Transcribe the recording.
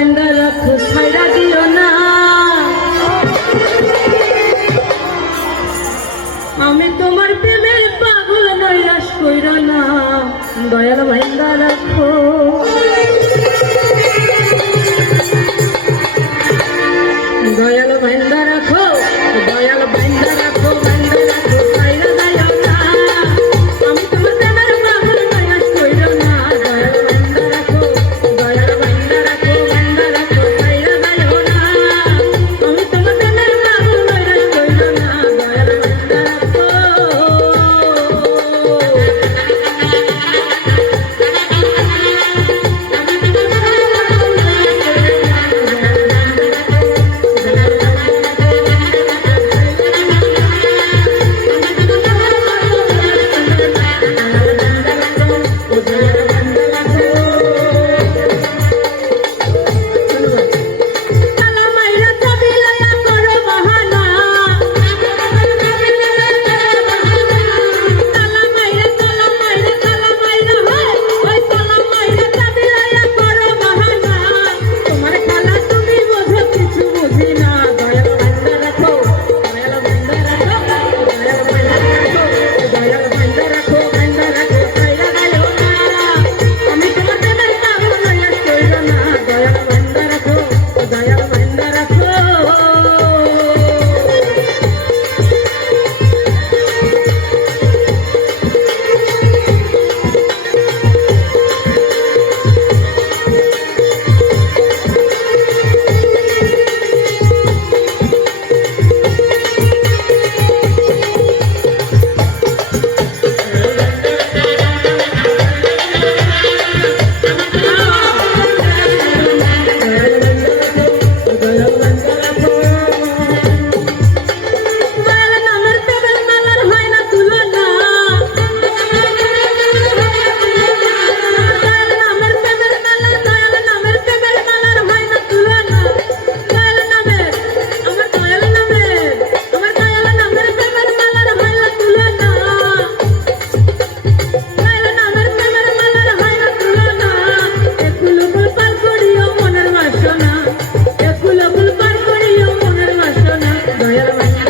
বাইন্দা দিও না আমি তোমার পাগল না দয়াল বাইন্দা রাখো mañana.